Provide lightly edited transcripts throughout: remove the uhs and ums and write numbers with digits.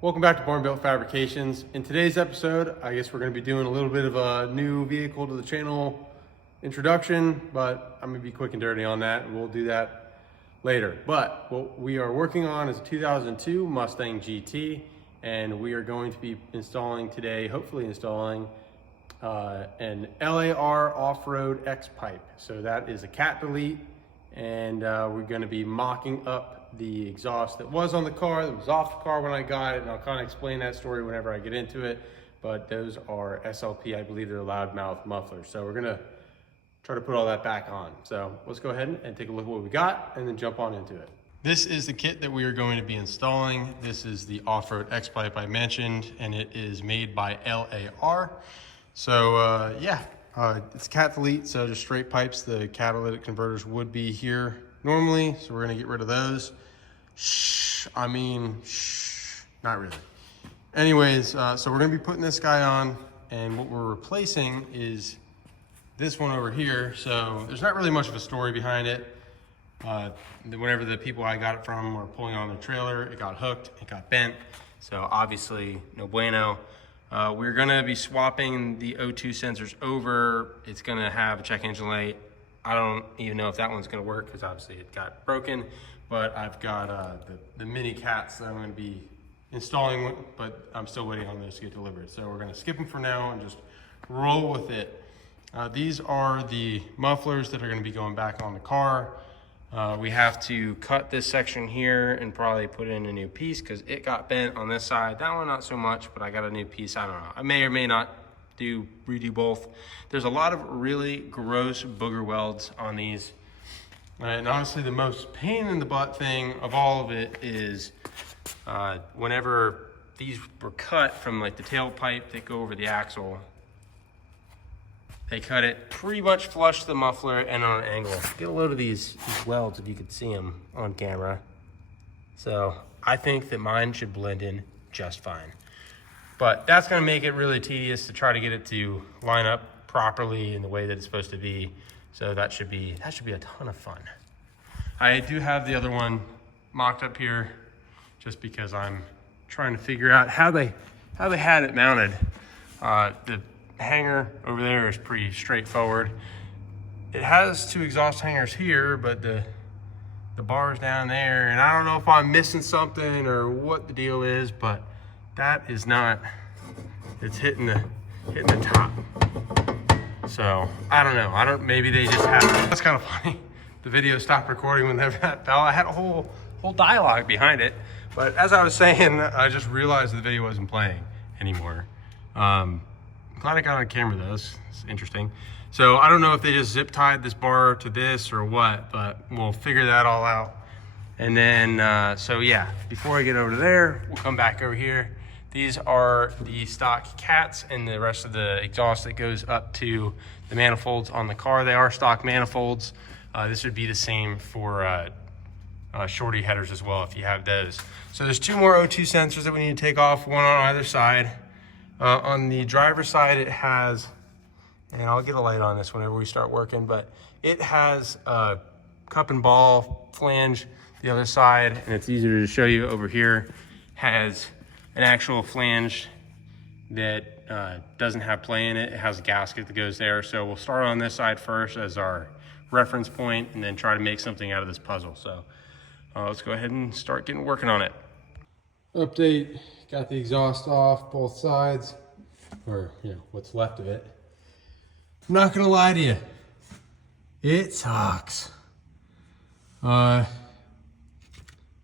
Welcome back to BarnBuiltFabrications. In today's episode, I guess we're going to be doing a little bit of a new vehicle to the channel introduction, but I'm going to be quick and dirty on that, and we'll do that later. But what we are working on is a 2002 Mustang GT, and we are going to be installing today, hopefully installing an LAR off-road X pipe. So that is a cat delete, and we're going to be mocking up the exhaust that was on the car, that was off the car when I got it, and I'll kind of explain that story whenever I get into it. But those are SLP, I believe they're Loud Mouth mufflers. So we're gonna try to put all that back on. So let's go ahead and take a look at what we got and then jump on into it. This is the kit that we are going to be installing. This is the off-road X pipe I mentioned, and it is made by LAR. So it's cat delete, so just straight pipes. The catalytic converters would be here normally, so we're gonna get rid of those. Not really. Anyways, so we're gonna be putting this guy on, and what we're replacing is this one over here. So there's not really much of a story behind it. Whenever the people I got it from were pulling on the trailer, it got hooked, it got bent. So obviously, no bueno. We're gonna be swapping the O2 sensors over. It's gonna have a check engine light. I don't even know if that one's gonna work because obviously it got broken, but I've got the mini cats that I'm gonna be installing, but I'm still waiting on those to get delivered. So we're gonna skip them for now and just roll with it. These are the mufflers that are gonna be going back on the car. We have to cut this section here and probably put in a new piece because it got bent on this side. That one not so much, but I got a new piece. I don't know. I may or may not redo both. There's a lot of really gross booger welds on these. And honestly, the most pain in the butt thing of all of it is whenever these were cut from like the tailpipe that go over the axle, they cut it pretty much flush the muffler and on an angle. Get a load of these welds if you could see them on camera. So I think that mine should blend in just fine. But that's gonna make it really tedious to try to get it to line up properly in the way that it's supposed to be. So that should be a ton of fun. I do have the other one mocked up here just because I'm trying to figure out how they had it mounted. The hanger over there is pretty straightforward. It has two exhaust hangers here, but the bar's down there, and I don't know if I'm missing something or what the deal is, but that is not, it's hitting the top. So I don't know. Maybe they just have, that's kind of funny. The video stopped recording whenever that fell. I had a whole dialogue behind it. But as I was saying, I just realized the video wasn't playing anymore. Glad I got on camera though, it's interesting. So I don't know if they just zip tied this bar to this or what, but we'll figure that all out. And then, so yeah, before I get over there, we'll come back over here. These are the stock cats and the rest of the exhaust that goes up to the manifolds on the car. They are stock manifolds. This would be the same for shorty headers as well if you have those. So there's two more O2 sensors that we need to take off, one on either side. On the driver's side, it has, and I'll get a light on this whenever we start working, but it has a cup and ball flange. The other side, and it's easier to show you over here, has an actual flange that doesn't have play in it. It has a gasket that goes there. So we'll start on this side first as our reference point and then try to make something out of this puzzle. So let's go ahead and start getting working on it. Update, got the exhaust off both sides, or what's left of it. I'm not gonna lie to you, it sucks.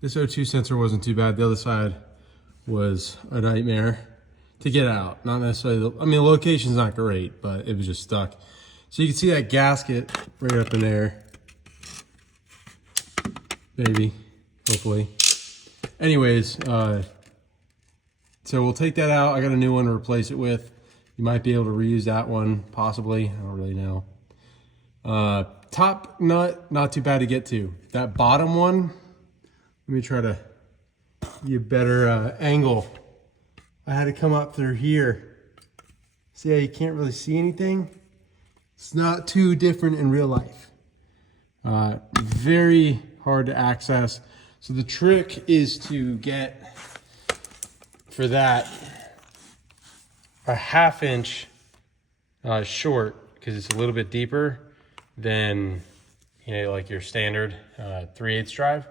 This O2 sensor wasn't too bad. The other side was a nightmare to get out. Not necessarily, the location's not great, but it was just stuck. So you can see that gasket right up in there. Maybe, hopefully. Anyways, so we'll take that out. I got a new one to replace it with. You might be able to reuse that one, possibly. I don't really know. Top nut, not too bad to get to. That bottom one, let me try to get a better angle. I had to come up through here. See how you can't really see anything? It's not too different in real life. Very hard to access. So the trick is to get for that a 1/2 inch short, because it's a little bit deeper than, you know, like your standard 3/8 drive,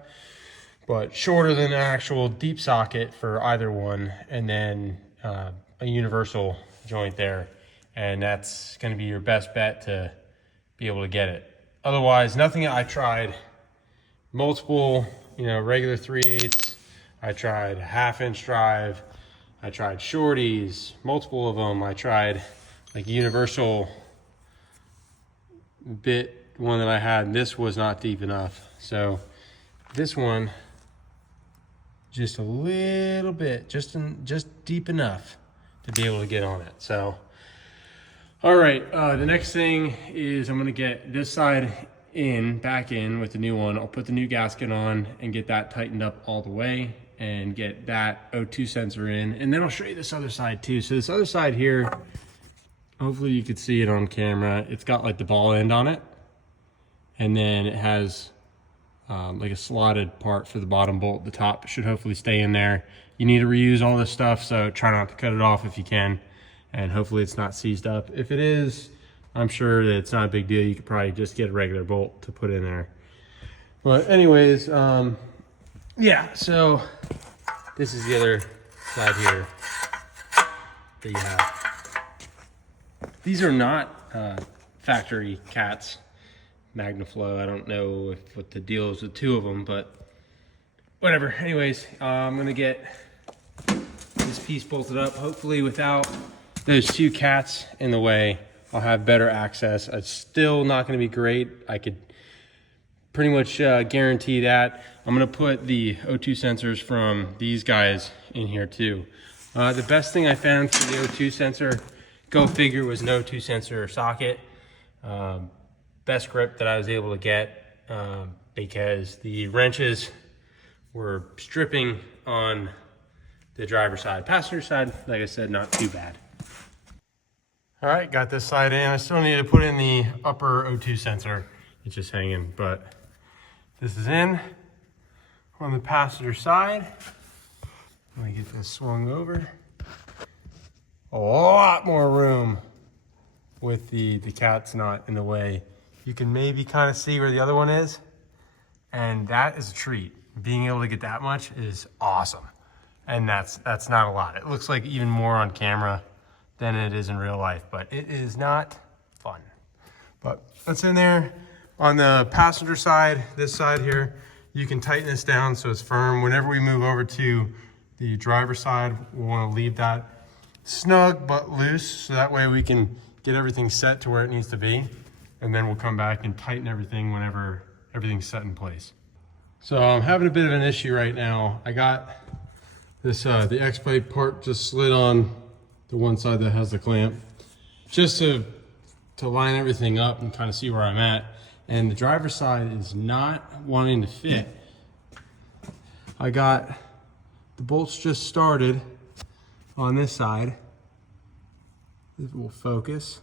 but shorter than an actual deep socket for either one, and then a universal joint there. And that's going to be your best bet to be able to get it. Otherwise, nothing. I tried multiple, you know, regular 3/8. I tried 1/2 inch drive. I tried shorties, multiple of them. I tried like universal bit one that I had. This was not deep enough. So this one, just a little bit, just deep enough to be able to get on it. So, all right, the next thing is I'm gonna get this side back in with the new one. I'll put the new gasket on and get that tightened up all the way and get that O2 sensor in. And then I'll show you this other side too. So this other side here, hopefully you could see it on camera. It's got like the ball end on it. And then it has like a slotted part for the bottom bolt. The top should hopefully stay in there. You need to reuse all this stuff, so try not to cut it off if you can. And hopefully it's not seized up. If it is, I'm sure that it's not a big deal. You could probably just get a regular bolt to put in there. But anyways, yeah, so this is the other side here that you have. These are not factory cats, MagnaFlow. I don't know what the deal is with 2 of them, but whatever. Anyways, I'm gonna get this piece bolted up. Hopefully without those 2 cats in the way, I'll have better access. It's still not gonna be great. I could pretty much guarantee that. I'm gonna put the O2 sensors from these guys in here too. The best thing I found for the O2 sensor, go figure, was an O2 sensor socket. Best grip that I was able to get, because the wrenches were stripping on the driver's side. Passenger side, like I said, not too bad. All right, got this side in. I still need to put in the upper O2 sensor. It's just hanging, but this is in on the passenger side. Let me get this swung over. A lot more room with the cat's not in the way. You can maybe kind of see where the other one is, and that is a treat. Being able to get that much is awesome. And that's not a lot. It looks like even more on camera than it is in real life, but it is not fun. But that's in there. On the passenger side, this side here, you can tighten this down so it's firm. Whenever we move over to the driver's side, we'll want to leave that snug but loose, so that way we can get everything set to where it needs to be. And then we'll come back and tighten everything whenever everything's set in place. So I'm having a bit of an issue right now. I got this, the X-plate part just slid on the one side that has the clamp, just to line everything up and kind of see where I'm at. And the driver's side is not wanting to fit. I got the bolts just started on this side. It will focus.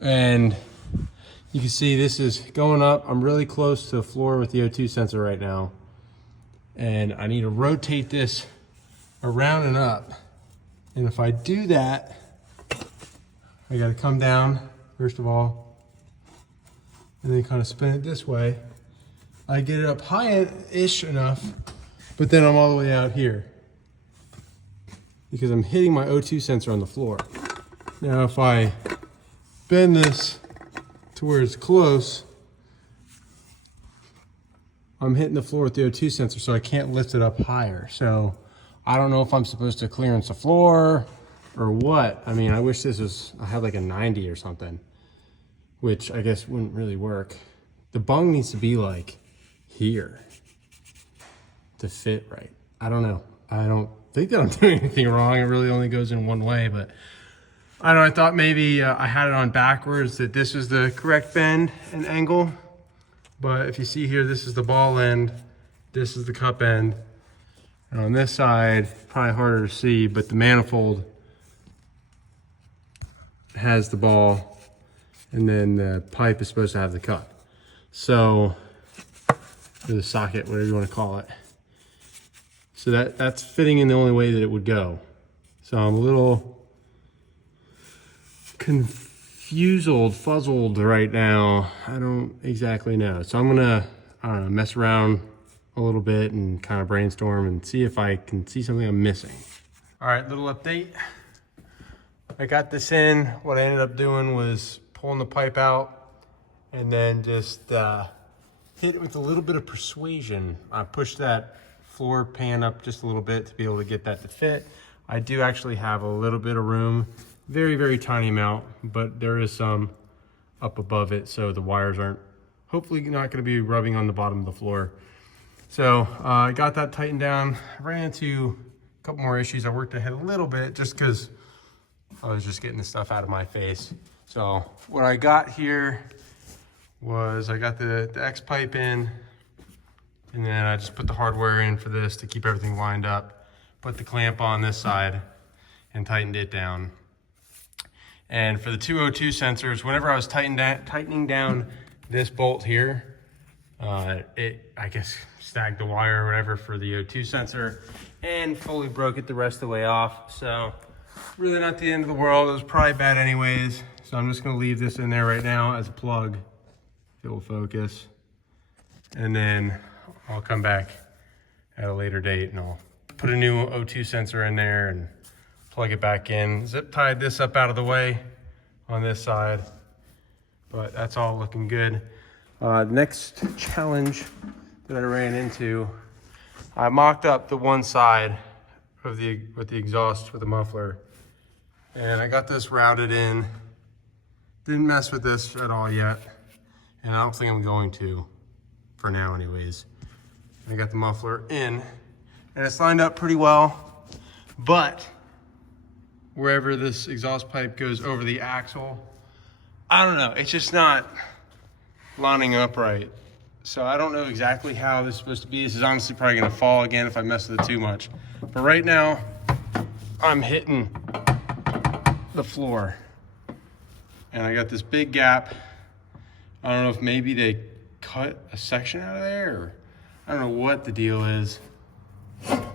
And you can see this is going up. I'm really close to the floor with the O2 sensor right now. And I need to rotate this around and up. And if I do that, I gotta come down, first of all, and then kind of spin it this way. I get it up high-ish enough, but then I'm all the way out here because I'm hitting my O2 sensor on the floor. Now, if I bend this to where it's close, I'm hitting the floor with the O2 sensor, so I can't lift it up higher. So I don't know if I'm supposed to clearance the floor or what. I mean, I wish this was, I had like a 90 or something, which I guess wouldn't really work. The bung needs to be like here to fit right. I don't know. I don't think that I'm doing anything wrong. It really only goes in one way, but I don't know. I thought maybe I had it on backwards, that this was the correct bend and angle. But if you see here, this is the ball end, this is the cup end. And on this side, probably harder to see, but the manifold has the ball, and then the pipe is supposed to have the cup. So, or the socket, whatever you want to call it. So that's fitting in the only way that it would go. So I'm a little fuzzled right now. I don't exactly know. So I'm gonna, I don't know, mess around a little bit and kind of brainstorm and see if I can see something I'm missing. All right, little update. I got this in. What I ended up doing was pulling the pipe out and then just hit it with a little bit of persuasion. I pushed that floor pan up just a little bit to be able to get that to fit. I do actually have a little bit of room, very, very tiny amount, but there is some up above it, so the wires aren't hopefully not gonna be rubbing on the bottom of the floor. So I got that tightened down. I ran into a couple more issues. I worked ahead a little bit just because I was just getting the stuff out of my face. So what I got here was I got the X pipe in, and then I just put the hardware in for this to keep everything lined up, put the clamp on this side and tightened it down. And for the 202 sensors, whenever I was tightening down this bolt here, it, I guess, snagged the wire or whatever for the O2 sensor and fully broke it the rest of the way off. So really not the end of the world. It was probably bad anyways. So I'm just gonna leave this in there right now as a plug, if it will focus. And then I'll come back at a later date and I'll put a new O2 sensor in there and plug it back in. Zip tied this up out of the way on this side, but that's all looking good. Next challenge that I ran into, I mocked up the one side of with the exhaust with the muffler, and I got this routed in. Didn't mess with this at all yet, and I don't think I'm going to, for now anyways. I got the muffler in, and it's lined up pretty well, but wherever this exhaust pipe goes over the axle, I don't know, it's just not lining up right. So I don't know exactly how this is supposed to be. This is honestly probably gonna fall again if I mess with it too much. But right now, I'm hitting the floor. And I got this big gap. I don't know if maybe they cut a section out of there, or I don't know what the deal is.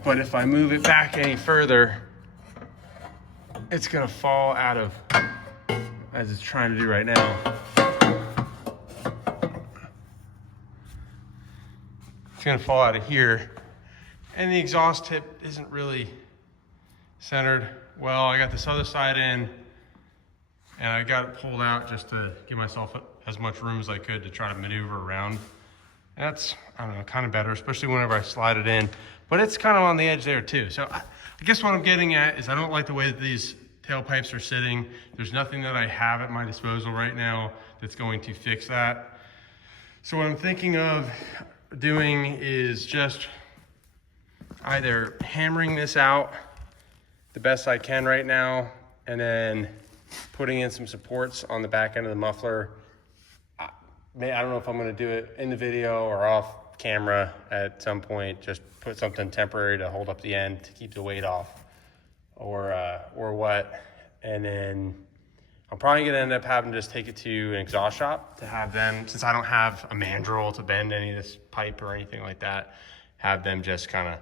But if I move it back any further, it's gonna fall out of, as it's trying to do right now. It's gonna fall out of here. And the exhaust tip isn't really centered well. I got this other side in, and I got it pulled out just to give myself as much room as I could to try to maneuver around. That's, I don't know, kind of better, especially whenever I slide it in. But it's kind of on the edge there too. So I guess what I'm getting at is I don't like the way that these tailpipes are sitting. There's nothing that I have at my disposal right now that's going to fix that. So what I'm thinking of doing is just either hammering this out the best I can right now, and then putting in some supports on the back end of the muffler. I don't know if I'm gonna do it in the video or off camera at some point, just put something temporary to hold up the end to keep the weight off, or what. And then I'm probably gonna end up having to just take it to an exhaust shop to have them, since I don't have a mandrel to bend any of this pipe or anything like that, have them just kind of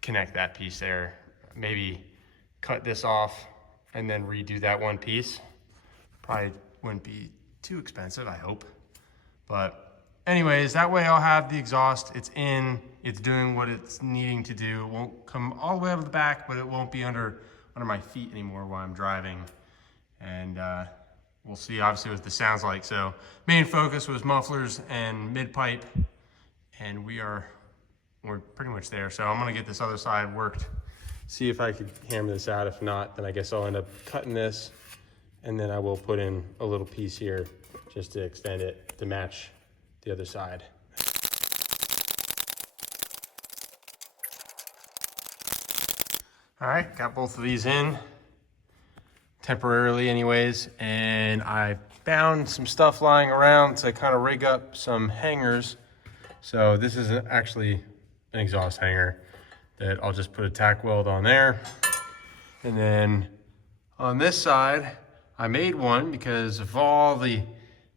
connect that piece there. Maybe cut this off and then redo that one piece. Probably wouldn't be too expensive, I hope. But anyways, that way I'll have the exhaust, it's in, it's doing what it's needing to do. It won't come all the way out of the back, but it won't be under my feet anymore while I'm driving. And we'll see obviously what this sounds like. So main focus was mufflers and mid pipe, and we're pretty much there. So I'm gonna get this other side worked, see if I could hammer this out. If not, then I guess I'll end up cutting this, and then I will put in a little piece here just to extend it to match the other side. All right, got both of these in temporarily anyways, and I found some stuff lying around to kind of rig up some hangers. So this is actually an exhaust hanger that I'll just put a tack weld on there. And then on this side, I made one because of all the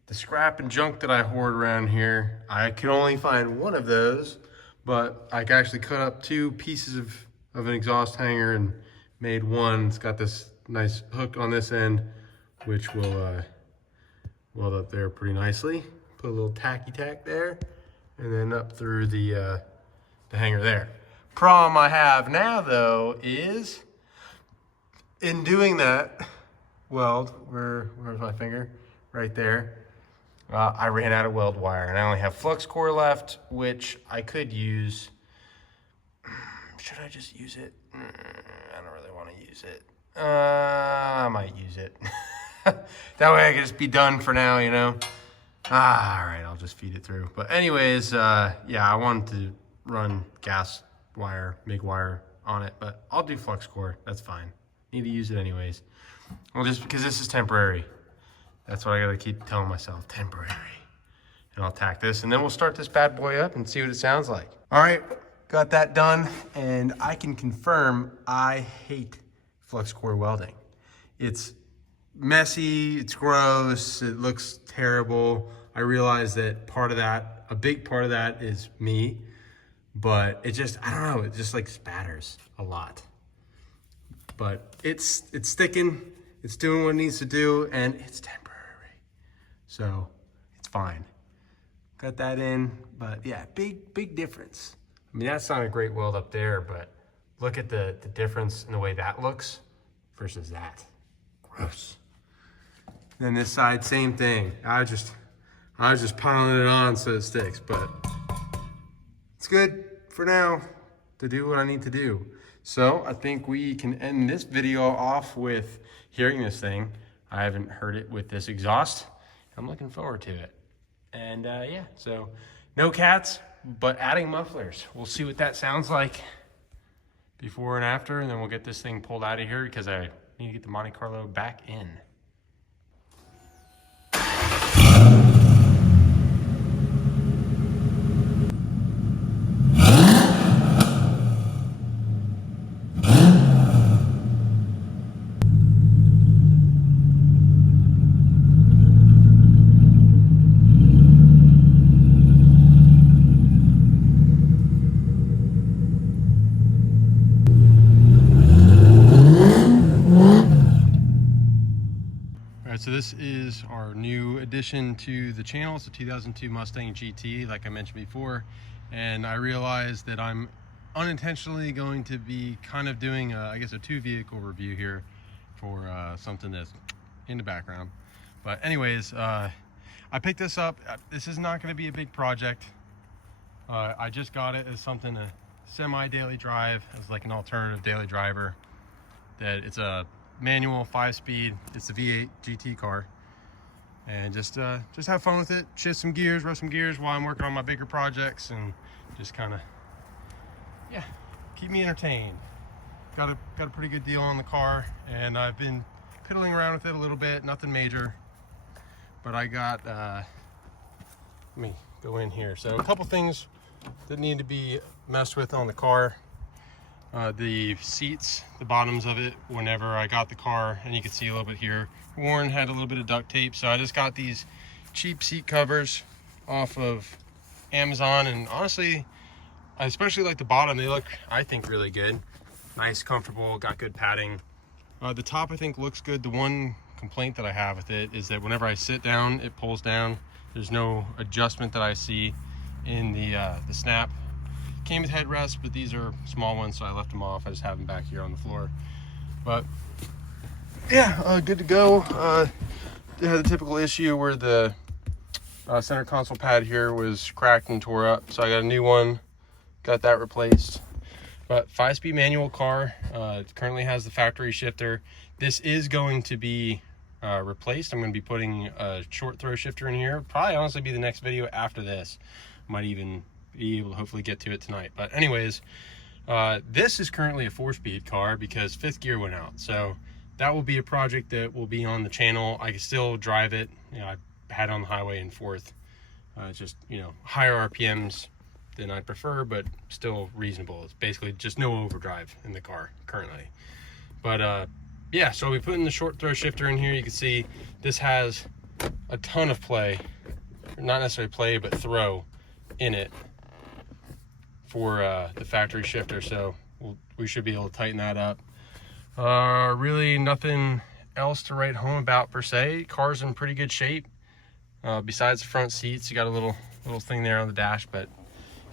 scrap and junk that I hoard around here. I could only find one of those, but I actually cut up 2 pieces of an exhaust hanger and made one. It's got this nice hook on this end, which will weld up there pretty nicely. Put a little tacky tack there, and then up through the hanger there. Problem I have now though is, in doing that weld, where's my finger? Right there. I ran out of weld wire, and I only have flux core left, which I could use. Should I just use it? I don't really want to use it. I might use it. That way I can just be done for now, you know? All right, I'll just feed it through. But anyways, yeah, I wanted to run gas wire, MIG wire on it, but I'll do flux core. That's fine. Need to use it anyways. Well, just because this is temporary. That's what I gotta keep telling myself, temporary. And I'll tack this, and then we'll start this bad boy up and see what it sounds like. All right, got that done, and I can confirm I hate flux core welding. It's messy, it's gross, it looks terrible. I realize that a big part of that is me, but it just, I don't know, it just like spatters a lot. But it's sticking, it's doing what it needs to do, and it's temporary. So it's fine. Got that in, but yeah, big difference. I mean, that's not a great weld up there, but look at the difference in the way that looks versus that. Gross. Then this side, same thing. I was just piling it on so it sticks, but it's good for now to do what I need to do. So I think we can end this video off with hearing this thing. I haven't heard it with this exhaust. I'm looking forward to it. And yeah, so no cats, but adding mufflers. We'll see what that sounds like before and after, and then we'll get this thing pulled out of here because I need to get the Monte Carlo back in. So this is our new addition to the channel. It's a 2002 Mustang GT, like I mentioned before. And I realized that I'm unintentionally going to be kind of doing, I guess, a 2-vehicle review here for something that's in the background. But anyways, I picked this up. This is not going to be a big project. I just got it as something to semi-daily drive, as like an alternative daily driver. That it's a manual 5-speed. It's the V8 GT car, and just have fun with it, shift some gears, roll some gears while I'm working on my bigger projects, and just kind of, yeah, keep me entertained. Got a pretty good deal on the car, and I've been piddling around with it a little bit, nothing major, but I got let me go in here. So a couple things that need to be messed with on the car. The seats, the bottoms of it, whenever I got the car, and you can see a little bit here, Warren had a little bit of duct tape, so I just got these cheap seat covers off of Amazon, and honestly, I especially like the bottom. They look, I think, really good. Nice, comfortable, got good padding. The top, I think, looks good. The one complaint that I have with it is that whenever I sit down, it pulls down. There's no adjustment that I see in the snap. Came with headrests, but these are small ones, so I left them off. I just have them back here on the floor. But yeah, good to go. They had the typical issue where the center console pad here was cracked and tore up, so I got a new one, got that replaced. But 5-speed manual car, it currently has the factory shifter. This is going to be replaced. I'm going to be putting a short throw shifter in here. Probably honestly be the next video after this. Might even be able to hopefully get to it tonight. But anyways, this is currently a 4-speed car because 5th gear went out. So that will be a project that will be on the channel. I can still drive it. You know, I had it on the highway in 4th. Just, you know, higher RPMs than I prefer, but still reasonable. It's basically just no overdrive in the car currently. But yeah, so we put in the short throw shifter in here. You can see this has a ton of play, not necessarily play, but throw in it for the factory shifter, so we should be able to tighten that up. Really nothing else to write home about per se. Car's in pretty good shape. Besides the front seats, you got a little thing there on the dash, but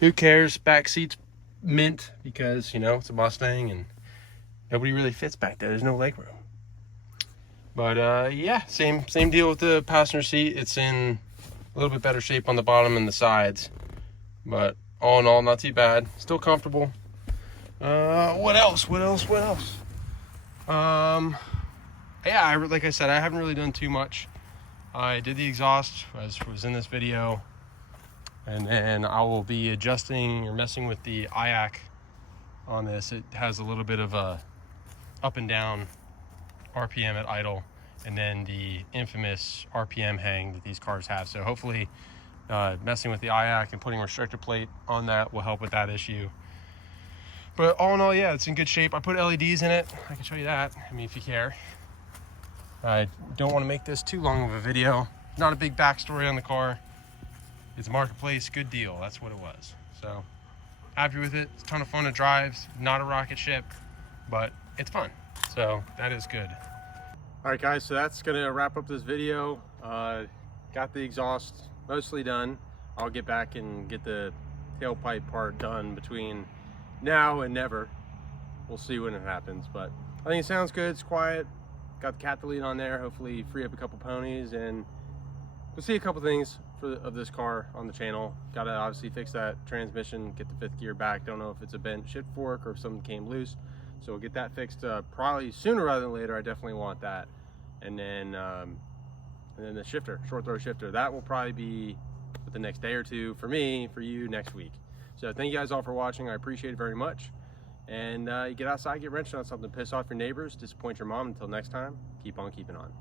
who cares? Back seats mint, because you know it's a Mustang and nobody really fits back there. There's no leg room. But yeah, same deal with the passenger seat. It's in a little bit better shape on the bottom and the sides, but all in all, not too bad. Still comfortable. What else? Yeah, like I said, I haven't really done too much. I did the exhaust, as was in this video, and then I will be adjusting or messing with the IAC on this. It has a little bit of a up and down RPM at idle, and then the infamous RPM hang that these cars have. So hopefully messing with the IAC and putting a restrictor plate on that will help with that issue. But all in all, yeah, it's in good shape. I put LEDs in it. I can show you that, I mean, if you care. I don't want to make this too long of a video. Not a big backstory on the car. It's a marketplace, good deal. That's what it was. So happy with it. It's a ton of fun to drive. Not a rocket ship, but it's fun. So that is good. All right, guys, so that's gonna wrap up this video. Got the exhaust mostly done. I'll get back and get the tailpipe part done between now and never. We'll see when it happens, but I think it sounds good. It's quiet. Got the cat delete on there. Hopefully free up a couple ponies, and we'll see a couple things of this car on the channel. Got to obviously fix that transmission, get the fifth gear back. Don't know if it's a bent shift fork or if something came loose, so we'll get that fixed probably sooner rather than later. I definitely want that. And then the shifter, short throw shifter, that will probably be with the next day or two for me, for you next week. So thank you guys all for watching. I appreciate it very much. And you get outside, get wrenching on something, piss off your neighbors, disappoint your mom. Until next time, keep on keeping on.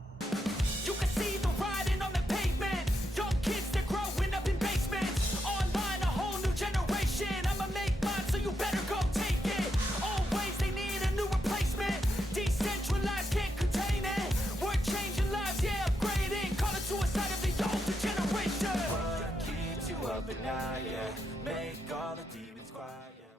You can see the riding on the pavement. Young kids, they're growing up in basements. Online, a whole new generation. I'ma make mine, so you better go take it. Always, they need a new replacement. Decentralized, can't contain it. We're changing lives, yeah, upgrading. Call it suicide of the older generation. What keeps you up at night, yeah. Make all the demons quiet, yeah.